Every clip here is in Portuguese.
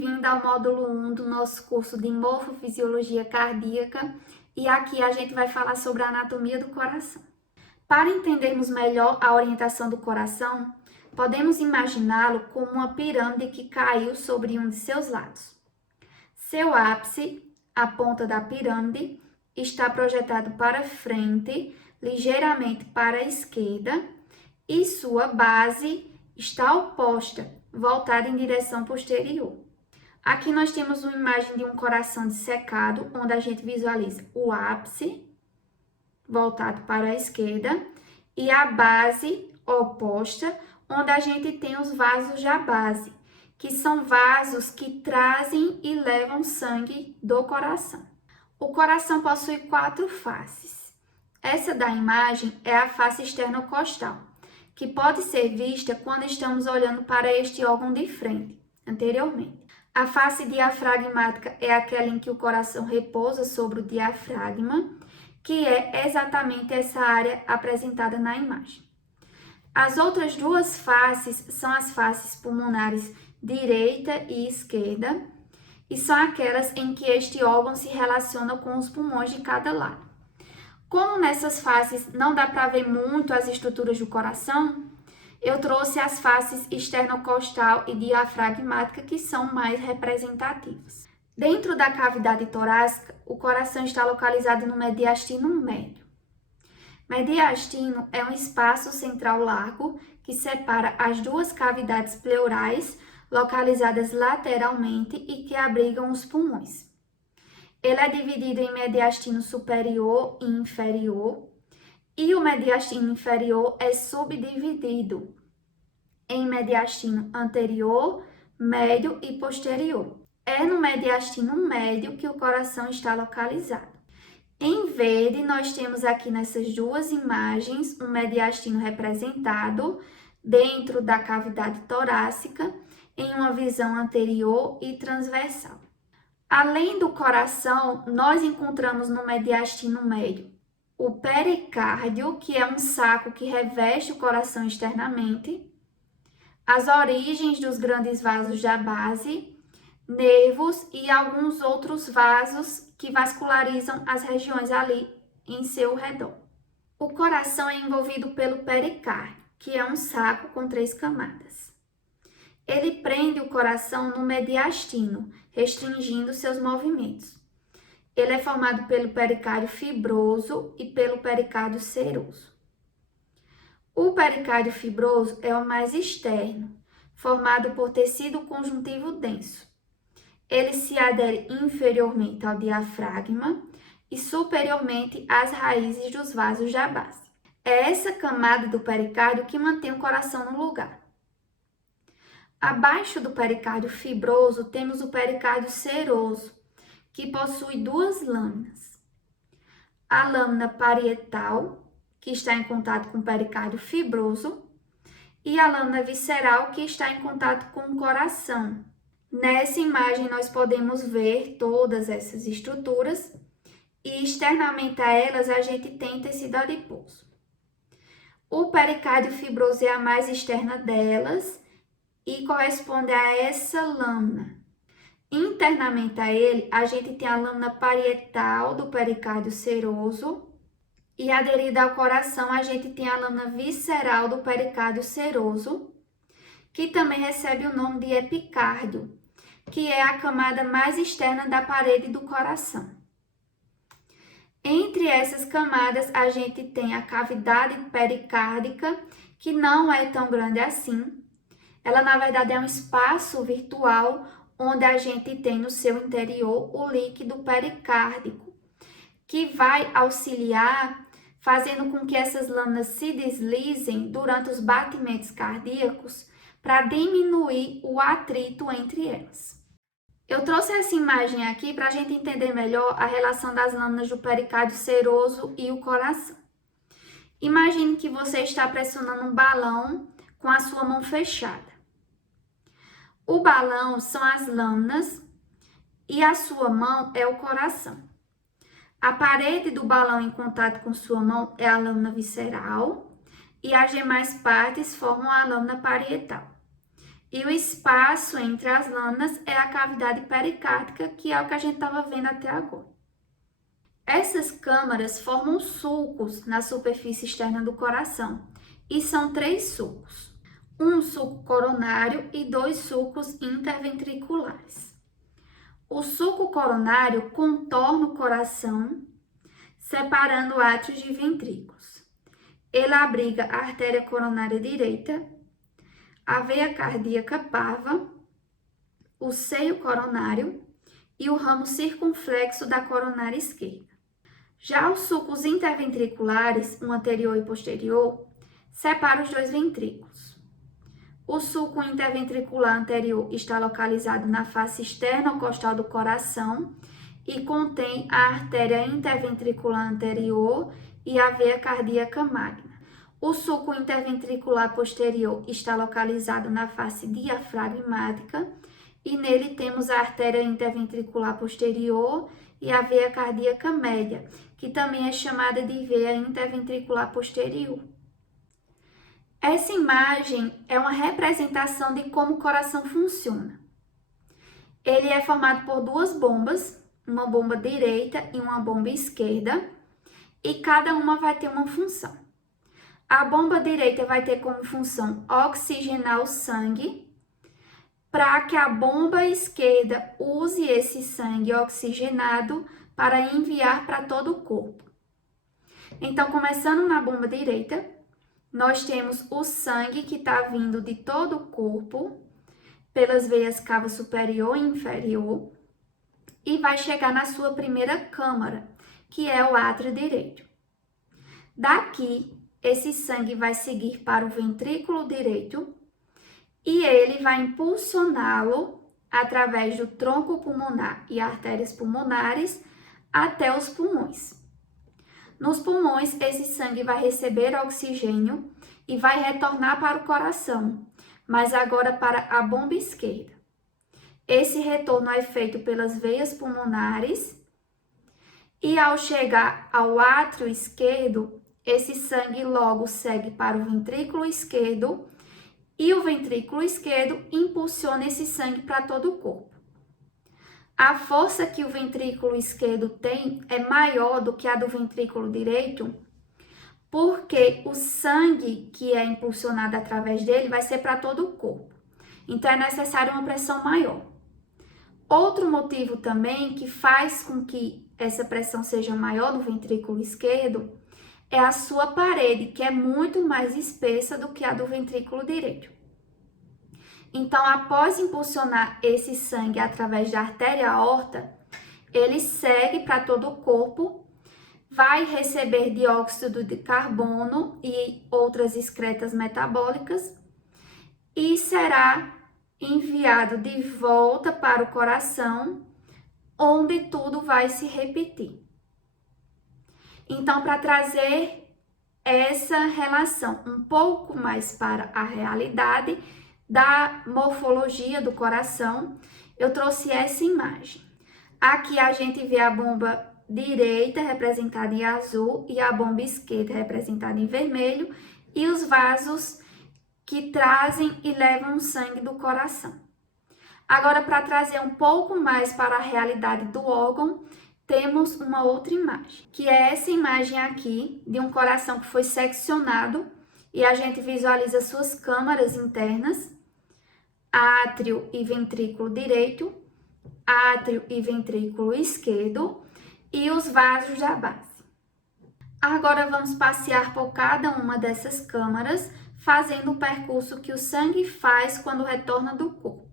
bem-vinda ao módulo 1 do nosso curso de Morfofisiologia Cardíaca e aqui a gente vai falar sobre a anatomia do coração. Para entendermos melhor a orientação do coração, podemos imaginá-lo como uma pirâmide que caiu sobre um de seus lados. Seu ápice, a ponta da pirâmide, está projetado para frente, ligeiramente para a esquerda, e sua base está oposta, voltada em direção posterior. Aqui nós temos uma imagem de um coração dissecado, onde a gente visualiza o ápice, voltado para a esquerda, e a base oposta, onde a gente tem os vasos da base, que são vasos que trazem e levam sangue do coração. O coração possui 4 faces. Essa da imagem é a face externocostal, que pode ser vista quando estamos olhando para este órgão de frente, anteriormente. A face diafragmática é aquela em que o coração repousa sobre o diafragma, que é exatamente essa área apresentada na imagem. As outras 2 faces são as faces pulmonares direita e esquerda, e são aquelas em que este órgão se relaciona com os pulmões de cada lado. Como nessas faces não dá para ver muito as estruturas do coração, eu trouxe as faces externocostal e diafragmática, que são mais representativas. Dentro da cavidade torácica, o coração está localizado no mediastino médio. Mediastino é um espaço central largo que separa as 2 cavidades pleurais localizadas lateralmente e que abrigam os pulmões. Ele é dividido em mediastino superior e inferior, e o mediastino inferior é subdividido em mediastino anterior, médio e posterior. É no mediastino médio que o coração está localizado. Em verde, nós temos aqui nessas 2 imagens um mediastino representado dentro da cavidade torácica em uma visão anterior e transversal. Além do coração, nós encontramos no mediastino médio o pericárdio, que é um saco que reveste o coração externamente, as origens dos grandes vasos da base, nervos e alguns outros vasos que vascularizam as regiões ali em seu redor. O coração é envolvido pelo pericárdio, que é um saco com 3 camadas. Ele prende o coração no mediastino, restringindo seus movimentos. Ele é formado pelo pericárdio fibroso e pelo pericárdio seroso. O pericárdio fibroso é o mais externo, formado por tecido conjuntivo denso. Ele se adere inferiormente ao diafragma e superiormente às raízes dos vasos da base. É essa camada do pericárdio que mantém o coração no lugar. Abaixo do pericárdio fibroso, temos o pericárdio seroso, que possui 2 lâminas. A lâmina parietal, que está em contato com o pericárdio fibroso, e a lâmina visceral, que está em contato com o coração. Nessa imagem, nós podemos ver todas essas estruturas e externamente a elas a gente tem tecido adiposo. O pericárdio fibroso é a mais externa delas e corresponde a essa lâmina. Internamente a ele, a gente tem a lâmina parietal do pericárdio seroso e aderida ao coração, a gente tem a lâmina visceral do pericárdio seroso, que também recebe o nome de epicárdio, que é a camada mais externa da parede do coração. Entre essas camadas, a gente tem a cavidade pericárdica, que não é tão grande assim. Ela, na verdade, é um espaço virtual onde a gente tem no seu interior o líquido pericárdico, que vai auxiliar fazendo com que essas lâminas se deslizem durante os batimentos cardíacos para diminuir o atrito entre elas. Eu trouxe essa imagem aqui para a gente entender melhor a relação das lâminas do pericárdio seroso e o coração. Imagine que você está pressionando um balão com a sua mão fechada. O balão são as lâminas e a sua mão é o coração. A parede do balão em contato com sua mão é a lâmina visceral e as demais partes formam a lâmina parietal. E o espaço entre as lâminas é a cavidade pericárdica, que é o que a gente estava vendo até agora. Essas câmaras formam sulcos na superfície externa do coração, e são 3 sulcos. Um sulco coronário e 2 sulcos interventriculares. O sulco coronário contorna o coração, separando átrios de ventrículos. Ele abriga a artéria coronária direita, a veia cardíaca parva, o seio coronário e o ramo circunflexo da coronária esquerda. Já os sulcos interventriculares, um anterior e posterior, separam os 2 ventrículos. O sulco interventricular anterior está localizado na face externa costal do coração e contém a artéria interventricular anterior e a veia cardíaca magna. O sulco interventricular posterior está localizado na face diafragmática e nele temos a artéria interventricular posterior e a veia cardíaca média, que também é chamada de veia interventricular posterior. Essa imagem é uma representação de como o coração funciona. Ele é formado por 2 bombas, uma bomba direita e uma bomba esquerda, e cada uma vai ter uma função. A bomba direita vai ter como função oxigenar o sangue, para que a bomba esquerda use esse sangue oxigenado para enviar para todo o corpo. Então, começando na bomba direita, nós temos o sangue que está vindo de todo o corpo, pelas veias cava superior e inferior, e vai chegar na sua primeira câmara, que é o átrio direito. Daqui, esse sangue vai seguir para o ventrículo direito, e ele vai impulsioná-lo através do tronco pulmonar e artérias pulmonares até os pulmões. Nos pulmões, esse sangue vai receber oxigênio e vai retornar para o coração, mas agora para a bomba esquerda. Esse retorno é feito pelas veias pulmonares e ao chegar ao átrio esquerdo, esse sangue logo segue para o ventrículo esquerdo e o ventrículo esquerdo impulsiona esse sangue para todo o corpo. A força que o ventrículo esquerdo tem é maior do que a do ventrículo direito, porque o sangue que é impulsionado através dele vai ser para todo o corpo. Então, é necessária uma pressão maior. Outro motivo também que faz com que essa pressão seja maior no ventrículo esquerdo é a sua parede, que é muito mais espessa do que a do ventrículo direito. Então, após impulsionar esse sangue através da artéria aorta, ele segue para todo o corpo, vai receber dióxido de carbono e outras excretas metabólicas e será enviado de volta para o coração, onde tudo vai se repetir. Então, para trazer essa relação um pouco mais para a realidade da morfologia do coração, eu trouxe essa imagem. Aqui a gente vê a bomba direita representada em azul e a bomba esquerda representada em vermelho e os vasos que trazem e levam o sangue do coração. Agora, para trazer um pouco mais para a realidade do órgão, temos uma outra imagem, que é essa imagem aqui de um coração que foi seccionado e a gente visualiza suas câmaras internas, átrio e ventrículo direito, átrio e ventrículo esquerdo e os vasos da base. Agora vamos passear por cada uma dessas câmaras, fazendo o percurso que o sangue faz quando retorna do corpo.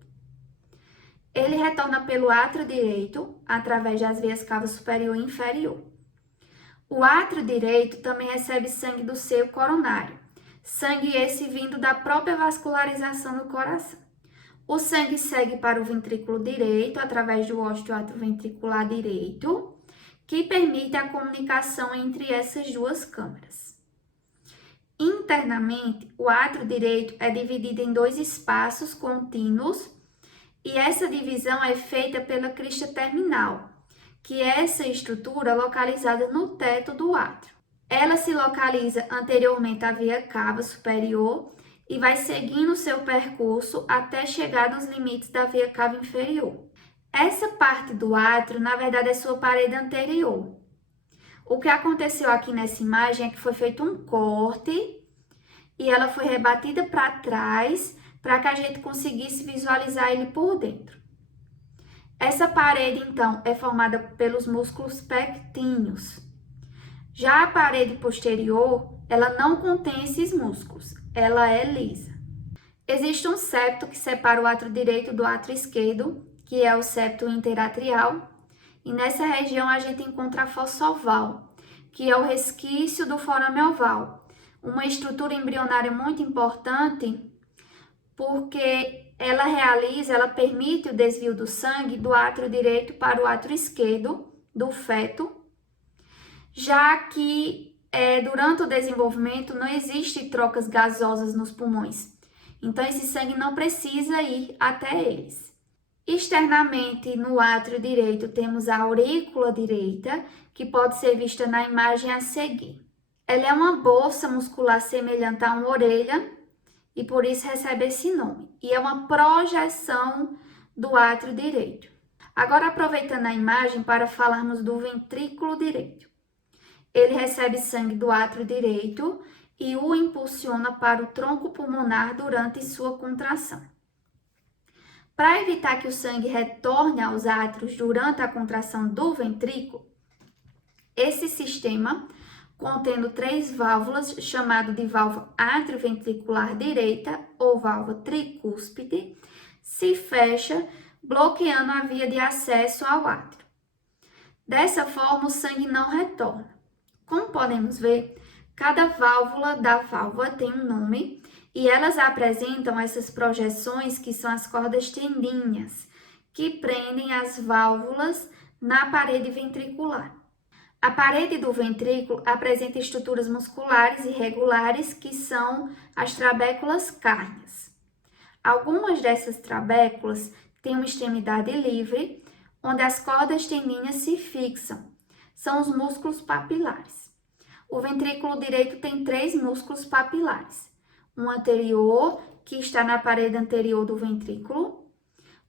Ele retorna pelo átrio direito, através das veias cava superior e inferior. O átrio direito também recebe sangue do seio coronário, sangue esse vindo da própria vascularização do coração. O sangue segue para o ventrículo direito, através do ósteo ventricular direito, que permite a comunicação entre essas duas câmaras. Internamente, o átrio direito é dividido em 2 espaços contínuos, e essa divisão é feita pela crista terminal, que é essa estrutura localizada no teto do átrio. Ela se localiza anteriormente à veia cava superior e vai seguindo o seu percurso até chegar nos limites da veia cava inferior. Essa parte do átrio, na verdade, é sua parede anterior. O que aconteceu aqui nessa imagem é que foi feito um corte e ela foi rebatida para trás para que a gente conseguisse visualizar ele por dentro. Essa parede, então, é formada pelos músculos pectíneos. Já a parede posterior, ela não contém esses músculos, ela é lisa. Existe um septo que separa o átrio direito do átrio esquerdo, que é o septo interatrial, e nessa região a gente encontra a fossa oval, que é o resquício do forame oval, uma estrutura embrionária muito importante porque ela permite o desvio do sangue do átrio direito para o átrio esquerdo do feto, já que durante o desenvolvimento não existe trocas gasosas nos pulmões, então esse sangue não precisa ir até eles. Externamente, no átrio direito, temos a aurícula direita, que pode ser vista na imagem a seguir. Ela é uma bolsa muscular semelhante a uma orelha e por isso recebe esse nome. E é uma projeção do átrio direito. Agora, aproveitando a imagem para falarmos do ventrículo direito. Ele recebe sangue do átrio direito e o impulsiona para o tronco pulmonar durante sua contração. Para evitar que o sangue retorne aos átrios durante a contração do ventrículo, esse sistema, contendo 3 válvulas, chamado de válvula atrioventricular direita ou válvula tricúspide, se fecha, bloqueando a via de acesso ao átrio. Dessa forma, o sangue não retorna. Como podemos ver, cada válvula da válvula tem um nome e elas apresentam essas projeções que são as cordas tendinhas, que prendem as válvulas na parede ventricular. A parede do ventrículo apresenta estruturas musculares irregulares, que são as trabéculas cárneas. Algumas dessas trabéculas têm uma extremidade livre, onde as cordas tendinhas se fixam. São os músculos papilares. O ventrículo direito tem 3 músculos papilares. Um anterior, que está na parede anterior do ventrículo,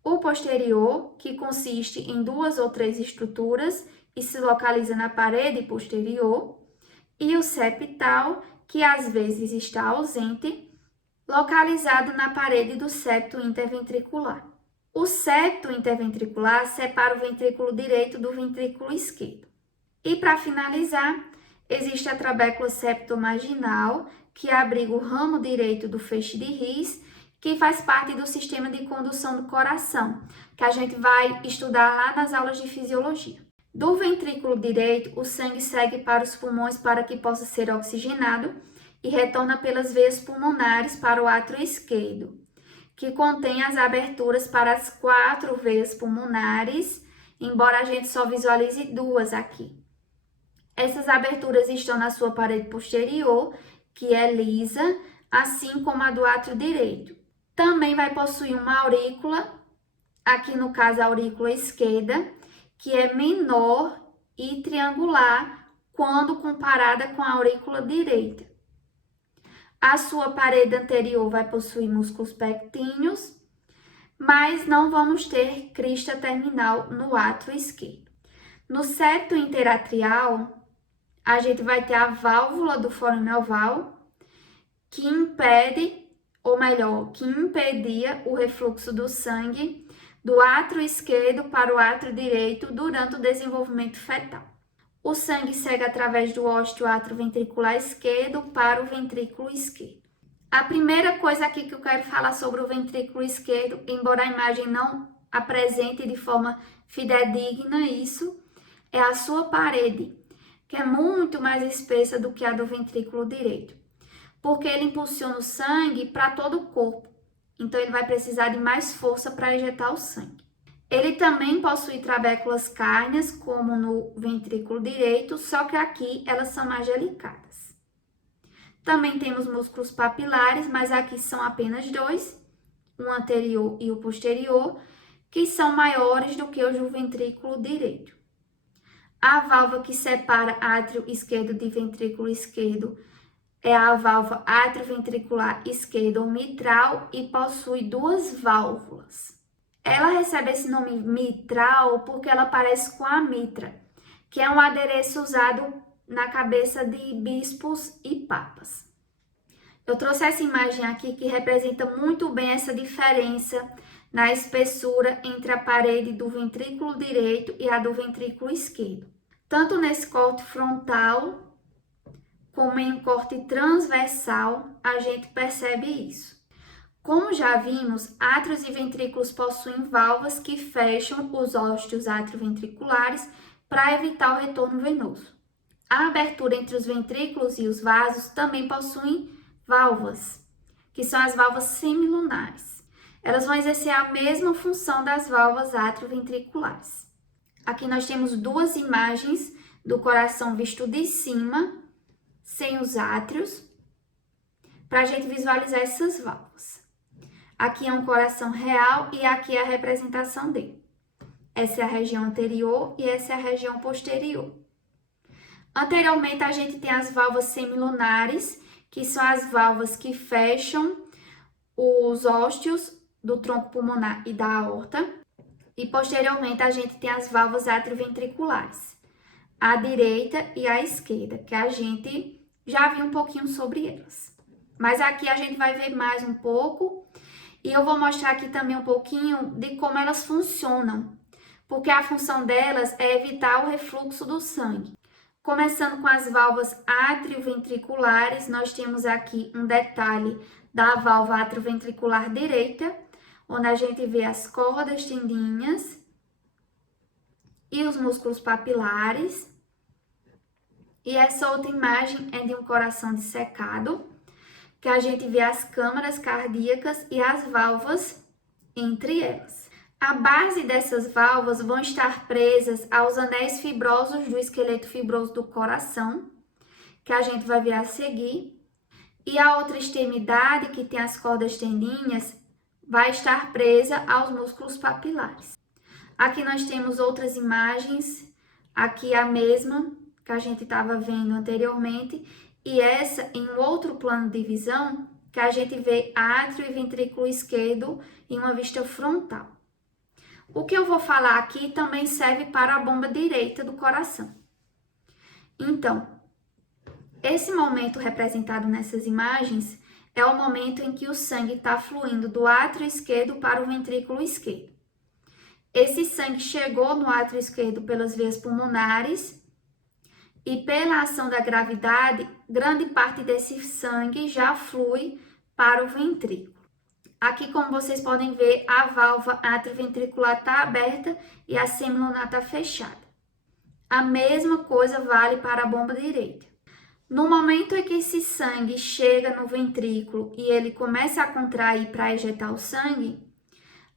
o posterior, que consiste em 2 ou 3 estruturas e se localiza na parede posterior, e o septal, que às vezes está ausente, localizado na parede do septo interventricular. O septo interventricular separa o ventrículo direito do ventrículo esquerdo. E para finalizar, existe a trabécula septomarginal, que abriga o ramo direito do feixe de His, que faz parte do sistema de condução do coração, que a gente vai estudar lá nas aulas de fisiologia. Do ventrículo direito, o sangue segue para os pulmões para que possa ser oxigenado e retorna pelas veias pulmonares para o átrio esquerdo, que contém as aberturas para as 4 veias pulmonares, embora a gente só visualize 2 aqui. Essas aberturas estão na sua parede posterior, que é lisa, assim como a do átrio direito. Também vai possuir uma aurícula, aqui no caso a aurícula esquerda, que é menor e triangular quando comparada com a aurícula direita. A sua parede anterior vai possuir músculos pectíneos, mas não vamos ter crista terminal no átrio esquerdo. No septo interatrial, a gente vai ter a válvula do forame oval, que impede, ou melhor, que impedia o refluxo do sangue do átrio esquerdo para o átrio direito durante o desenvolvimento fetal. O sangue segue através do ósteo atrioventricular esquerdo para o ventrículo esquerdo. A primeira coisa aqui que eu quero falar sobre o ventrículo esquerdo, embora a imagem não apresente de forma fidedigna isso, é a sua parede, que é muito mais espessa do que a do ventrículo direito, porque ele impulsiona o sangue para todo o corpo, então ele vai precisar de mais força para ejetar o sangue. Ele também possui trabéculas cárneas, como no ventrículo direito, só que aqui elas são mais delicadas. Também temos músculos papilares, mas aqui são apenas 2, o anterior e o posterior, que são maiores do que os do ventrículo direito. A válvula que separa átrio esquerdo de ventrículo esquerdo é a válvula atrioventricular esquerda ou mitral e possui duas válvulas. Ela recebe esse nome mitral porque ela parece com a mitra, que é um adereço usado na cabeça de bispos e papas. Eu trouxe essa imagem aqui que representa muito bem essa diferença na espessura entre a parede do ventrículo direito e a do ventrículo esquerdo. Tanto nesse corte frontal como em corte transversal, a gente percebe isso. Como já vimos, átrios e ventrículos possuem válvulas que fecham os ósteos atrioventriculares para evitar o retorno venoso. A abertura entre os ventrículos e os vasos também possuem válvulas, que são as válvulas semilunares. Elas vão exercer a mesma função das válvulas atrioventriculares. Aqui nós temos duas imagens do coração visto de cima, sem os átrios, para a gente visualizar essas válvulas. Aqui é um coração real e aqui é a representação dele. Essa é a região anterior e essa é a região posterior. Anteriormente, a gente tem as válvulas semilunares, que são as válvulas que fecham os ósteos do tronco pulmonar e da aorta. E posteriormente, a gente tem as válvulas atrioventriculares, a direita e a esquerda, que a gente já viu um pouquinho sobre elas. Mas aqui a gente vai ver mais um pouco e eu vou mostrar aqui também um pouquinho de como elas funcionam, porque a função delas é evitar o refluxo do sangue. Começando com as válvulas atrioventriculares, nós temos aqui um detalhe da válvula atrioventricular direita, onde a gente vê as cordas tendinhas e os músculos papilares. E essa outra imagem é de um coração dissecado, que a gente vê as câmaras cardíacas e as válvulas entre elas. A base dessas válvulas vão estar presas aos anéis fibrosos do esqueleto fibroso do coração, que a gente vai ver a seguir. E a outra extremidade, que tem as cordas tendinhas, vai estar presa aos músculos papilares. Aqui nós temos outras imagens, aqui a mesma que a gente estava vendo anteriormente, e essa em um outro plano de visão, que a gente vê átrio e ventrículo esquerdo em uma vista frontal. O que eu vou falar aqui também serve para a bomba direita do coração. Então, esse momento representado nessas imagens é o momento em que o sangue está fluindo do átrio esquerdo para o ventrículo esquerdo. Esse sangue chegou no átrio esquerdo pelas veias pulmonares e pela ação da gravidade, grande parte desse sangue já flui para o ventrículo. Aqui, como vocês podem ver, a válvula atrioventricular está aberta e a semilunar está fechada. A mesma coisa vale para a bomba direita. No momento em que esse sangue chega no ventrículo e ele começa a contrair para ejetar o sangue,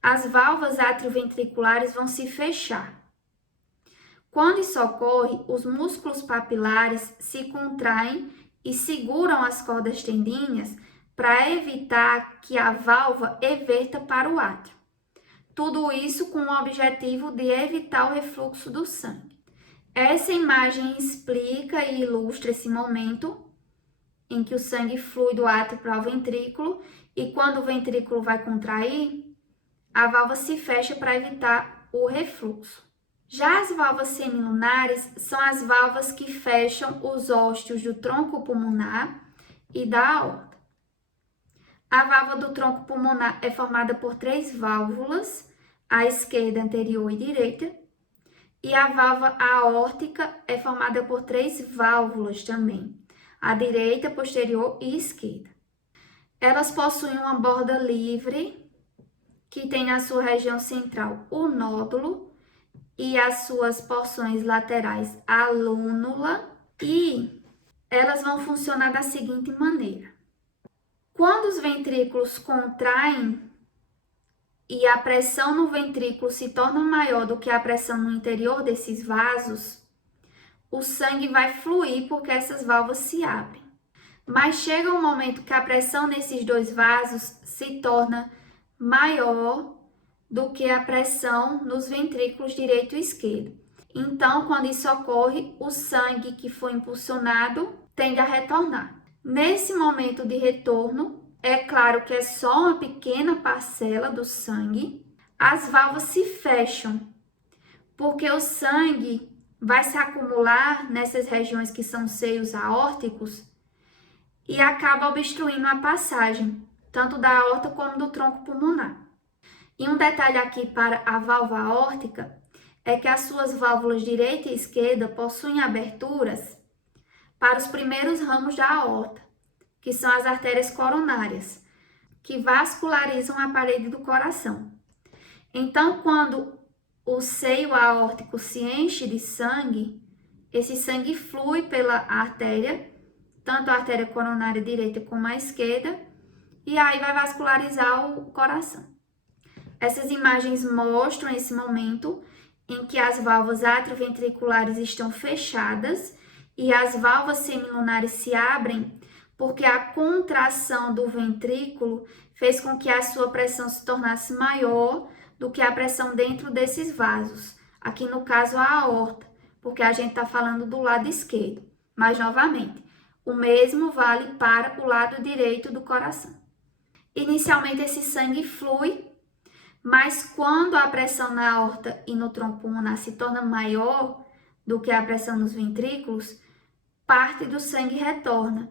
as válvulas atrioventriculares vão se fechar. Quando isso ocorre, os músculos papilares se contraem e seguram as cordas tendinhas para evitar que a válvula everta para o átrio. Tudo isso com o objetivo de evitar o refluxo do sangue. Essa imagem explica e ilustra esse momento em que o sangue flui do átrio para o ventrículo e quando o ventrículo vai contrair, a válvula se fecha para evitar o refluxo. Já as válvulas semilunares são as válvulas que fecham os ósteos do tronco pulmonar e da aorta. A válvula do tronco pulmonar é formada por 3 válvulas, à esquerda, anterior e direita, e a válvula aórtica é formada por 3 válvulas também, à direita, posterior e esquerda. Elas possuem uma borda livre, que tem na sua região central o nódulo e as suas porções laterais a lúnula, e elas vão funcionar da seguinte maneira. Quando os ventrículos contraem e a pressão no ventrículo se torna maior do que a pressão no interior desses vasos, o sangue vai fluir porque essas válvulas se abrem. Mas chega um momento que a pressão nesses 2 vasos se torna maior do que a pressão nos ventrículos direito e esquerdo. Então, quando isso ocorre, o sangue que foi impulsionado tende a retornar. Nesse momento de retorno, é claro que é só uma pequena parcela do sangue, as válvulas se fecham, porque o sangue vai se acumular nessas regiões que são seios aórticos e acaba obstruindo a passagem, tanto da aorta como do tronco pulmonar. E um detalhe aqui para a válvula aórtica é que as suas válvulas direita e esquerda possuem aberturas para os primeiros ramos da aorta, que são as artérias coronárias, que vascularizam a parede do coração. Então, quando o seio aórtico se enche de sangue, esse sangue flui pela artéria, tanto a artéria coronária direita como a esquerda, e aí vai vascularizar o coração. Essas imagens mostram esse momento em que as válvulas atrioventriculares estão fechadas e as válvulas semilunares se abrem porque a contração do ventrículo fez com que a sua pressão se tornasse maior do que a pressão dentro desses vasos. Aqui no caso a aorta, porque a gente está falando do lado esquerdo. Mas novamente, o mesmo vale para o lado direito do coração. Inicialmente esse sangue flui, mas quando a pressão na aorta e no tronco pulmonar se torna maior do que a pressão nos ventrículos, parte do sangue retorna.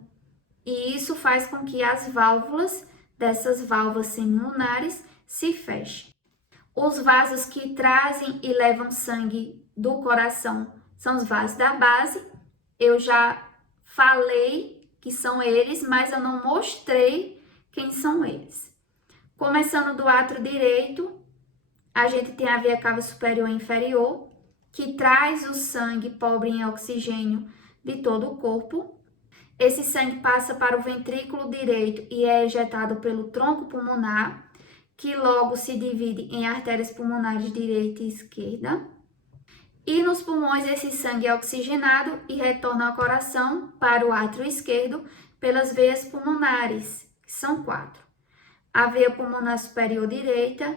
E isso faz com que as válvulas dessas válvulas semilunares se fechem. Os vasos que trazem e levam sangue do coração são os vasos da base. Eu já falei que são eles, mas eu não mostrei quem são eles. Começando do átrio direito, a gente tem a veia cava superior e inferior, que traz o sangue pobre em oxigênio de todo o corpo. Esse sangue passa para o ventrículo direito e é ejetado pelo tronco pulmonar, que logo se divide em artérias pulmonares direita e esquerda. E nos pulmões esse sangue é oxigenado e retorna ao coração para o átrio esquerdo pelas veias pulmonares, que são 4. A veia pulmonar superior direita,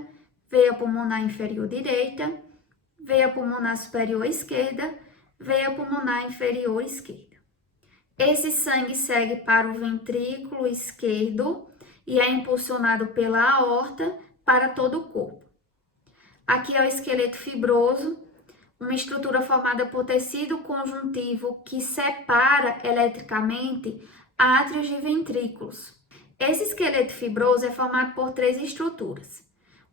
veia pulmonar inferior direita, veia pulmonar superior esquerda, veia pulmonar inferior esquerda. Esse sangue segue para o ventrículo esquerdo e é impulsionado pela aorta para todo o corpo. Aqui é o esqueleto fibroso, uma estrutura formada por tecido conjuntivo que separa eletricamente átrios de ventrículos. Esse esqueleto fibroso é formado por 3 estruturas: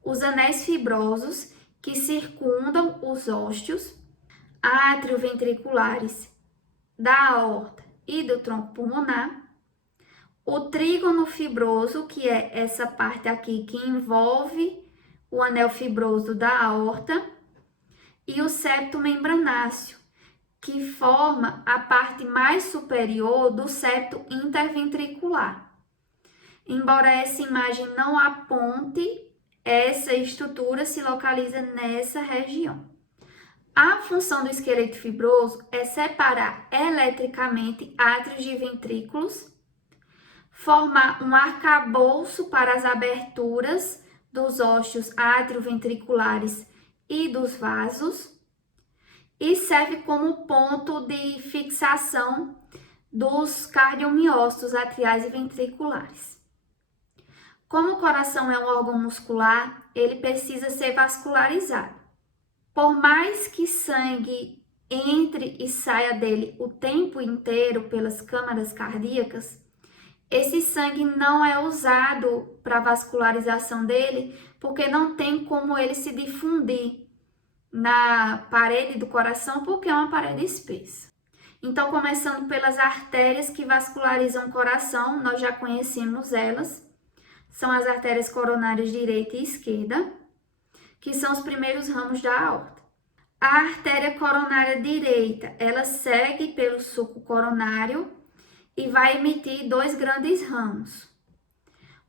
os anéis fibrosos, que circundam os ósteos atrioventriculares da aorta e do tronco pulmonar, o trígono fibroso, que é essa parte aqui que envolve o anel fibroso da aorta, e o septo membranáceo, que forma a parte mais superior do septo interventricular. Embora essa imagem não aponte, essa estrutura se localiza nessa região. A função do esqueleto fibroso é separar eletricamente átrios de ventrículos, formar um arcabouço para as aberturas dos ósteos atrioventriculares e dos vasos, e serve como ponto de fixação dos cardiomiócitos atriais e ventriculares. Como o coração é um órgão muscular, ele precisa ser vascularizado. Por mais que sangue entre e saia dele o tempo inteiro pelas câmaras cardíacas, esse sangue não é usado para vascularização dele, porque não tem como ele se difundir na parede do coração, porque é uma parede espessa. Então, começando pelas artérias que vascularizam o coração, nós já conhecemos elas, são as artérias coronárias direita e esquerda, que são os primeiros ramos da aorta. A artéria coronária direita, ela segue pelo sulco coronário e vai emitir 2 grandes ramos: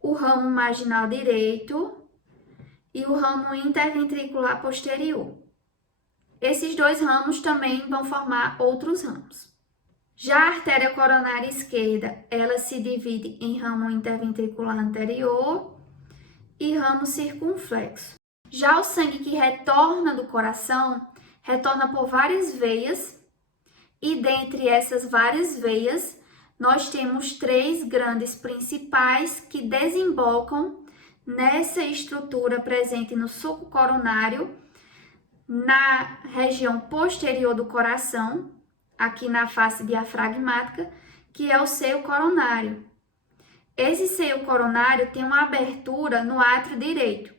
o ramo marginal direito e o ramo interventricular posterior. Esses 2 ramos também vão formar outros ramos. Já a artéria coronária esquerda, ela se divide em ramo interventricular anterior e ramo circunflexo. Já o sangue que retorna do coração, retorna por várias veias, e dentre essas várias veias, nós temos três grandes principais que desembocam nessa estrutura presente no sulco coronário, na região posterior do coração, aqui na face diafragmática, que é o seio coronário. Esse seio coronário tem uma abertura no átrio direito,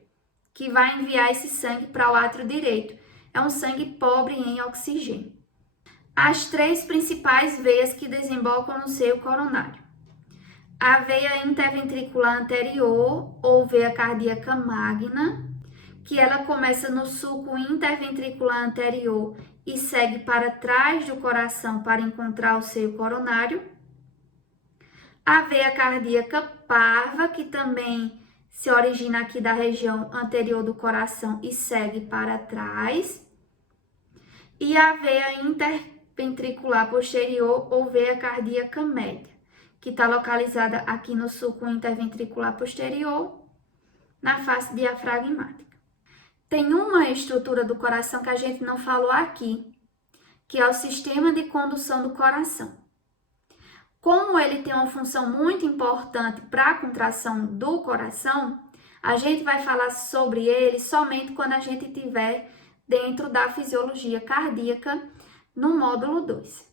que vai enviar esse sangue para o átrio direito. É um sangue pobre em oxigênio. As três principais veias que desembocam no seio coronário. A veia interventricular anterior, ou veia cardíaca magna, que ela começa no sulco interventricular anterior e segue para trás do coração para encontrar o seio coronário. A veia cardíaca parva, que também se origina aqui da região anterior do coração e segue para trás. E a veia interventricular posterior, ou veia cardíaca média, que está localizada aqui no sulco interventricular posterior, na face diafragmática. Tem uma estrutura do coração que a gente não falou aqui, que é o sistema de condução do coração. Como ele tem uma função muito importante para a contração do coração, a gente vai falar sobre ele somente quando a gente estiver dentro da fisiologia cardíaca, no módulo 2.